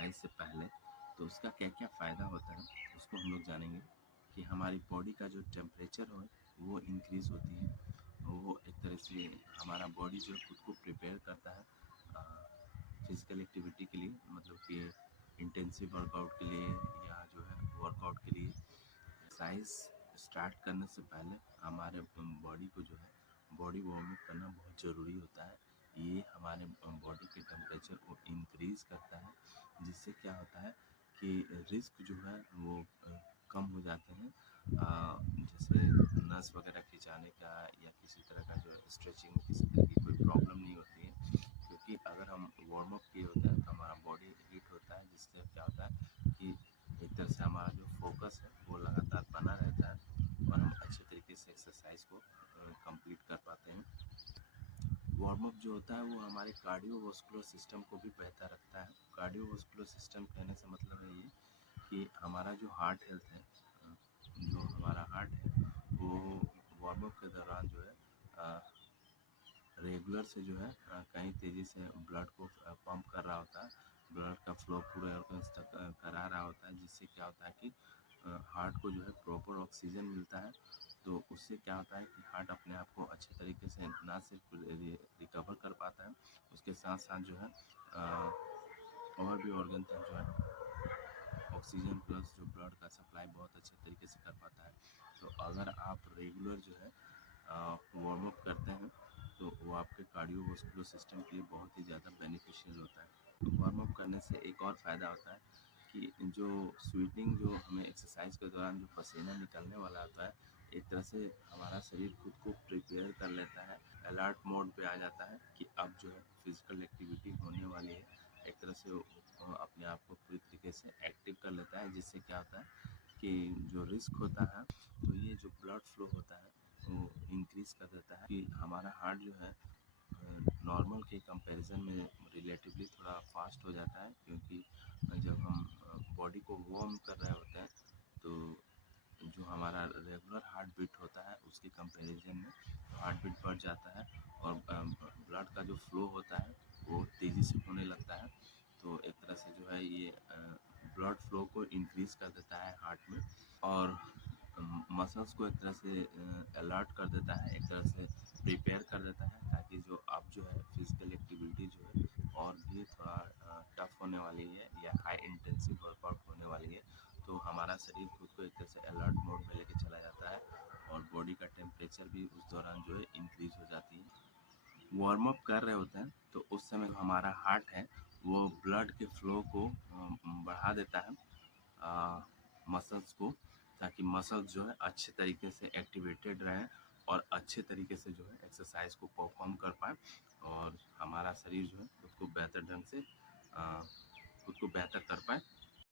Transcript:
Exercise से पहले, तो उसका क्या-क्या फ़ायदा होता है, उसको हम लोग जानेंगे कि हमारी बॉडी का जो टेम्परेचर हो वो इंक्रीज़ होती है। वो एक तरह से हमारा बॉडी जो है खुद को प्रिपेयर करता है फिज़िकल एक्टिविटी के लिए, मतलब कि इंटेंसिव वर्कआउट के लिए या जो है वर्कआउट के लिए। एक्सरसाइज स्टार्ट करने से पहले हमारे बॉडी को जो है बॉडी वार्म अप करना बहुत ज़रूरी होता है। ये हमारे बॉडी के टेम्परेचर को इंक्रीज़ करता है, जिससे क्या होता है कि रिस्क जो है वो कम हो जाते हैं। जैसे नस वगैरह खिंचाने का या किसी तरह का जो स्ट्रेचिंग में किसी तरह की कोई प्रॉब्लम नहीं होती है, क्योंकि अगर हम वार्म अप किए होते हैं तो हमारा बॉडी हीट होता है, जिससे क्या होता है कि एक तरह से हमारा जो फोकस है वो लगातार बना रहता है और हम अच्छे तरीके से एक्सरसाइज को कंप्लीट कर पाते हैं। वार्म अप जो होता है वो हमारे कार्डियोवास्कुलर सिस्टम को भी बेहतर रखता है। कार्डियोवास्कुलर सिस्टम कहने से मतलब है ये कि हमारा जो हार्ट हेल्थ है, जो हमारा हार्ट है वो वार्म अप के दौरान जो है रेगुलर से जो है कहीं तेज़ी से ब्लड को पंप कर रहा होता है, ब्लड का फ्लो पूरे ऑर्गन्स तक करा रहा होता है, जिससे क्या होता है कि हार्ट को जो है प्रॉपर ऑक्सीजन मिलता है। तो उससे क्या होता है कि हार्ट अपने आप को अच्छे तरीके से ना सिर्फ रिकवर कर पाता है, उसके साथ साथ जो है और भी ऑर्गन तक जो है ऑक्सीजन प्लस जो ब्लड का सप्लाई बहुत अच्छे तरीके से कर पाता है। तो अगर आप रेगुलर जो है वार्म अप करते हैं तो वो आपके कार्डियोवास्कुलर सिस्टम के लिए बहुत ही ज़्यादा बेनिफिशियल होता है। वार्म अप करने से एक और फ़ायदा होता है कि जो स्वेटिंग जो हमें एक्सरसाइज के दौरान जो पसीना निकलने वाला होता है, एक तरह से हमारा शरीर खुद को प्रिपेयर कर लेता है, अलर्ट मोड पे आ जाता है कि अब जो है फिजिकल एक्टिविटी होने वाली है। एक तरह से वो अपने आप को पूरी तरीके से एक्टिव कर लेता है, जिससे क्या होता है कि जो रिस्क होता है, तो ये जो ब्लड फ्लो होता है वो इंक्रीज़ कर देता है कि हमारा हार्ट जो है नॉर्मल के कंपैरिजन में रिलेटिवली थोड़ा फास्ट हो जाता है, क्योंकि जब हम बॉडी को वार्म कर रहे होते हैं तो जो हमारा रेगुलर हार्ट बीट होता है उसके कंपैरिजन में हार्ट बीट बढ़ जाता है और ब्लड का जो फ्लो होता है वो तेज़ी से होने लगता है। तो एक तरह से जो है ये ब्लड फ्लो को इंक्रीज़ कर देता है हार्ट में और मसल्स को एक तरह से अलर्ट कर देता है, एक तरह से प्रिपेयर कर देता है, ताकि जो अब जो है फिजिकल एक्टिविटी जो है और भी थोड़ा टफ होने वाली है या हाई इंटेंसिव वर्कआउट होने वाली है, तो हमारा शरीर खुद को एक तरह से अलर्ट मोड में लेके चला जाता है और बॉडी का टेम्परेचर भी उस दौरान जो है इंक्रीज हो जाती है। वार्म अप कर रहे होते हैं तो उस समय हमारा हार्ट है वो ब्लड के फ्लो को बढ़ा देता है मसल्स को, ताकि मसल्स जो है अच्छे तरीके से एक्टिवेटेड रहें और अच्छे तरीके से जो है एक्सरसाइज को परफॉर्म कर पाए और हमारा शरीर जो है खुद को बेहतर ढंग से खुद को बेहतर कर पाए।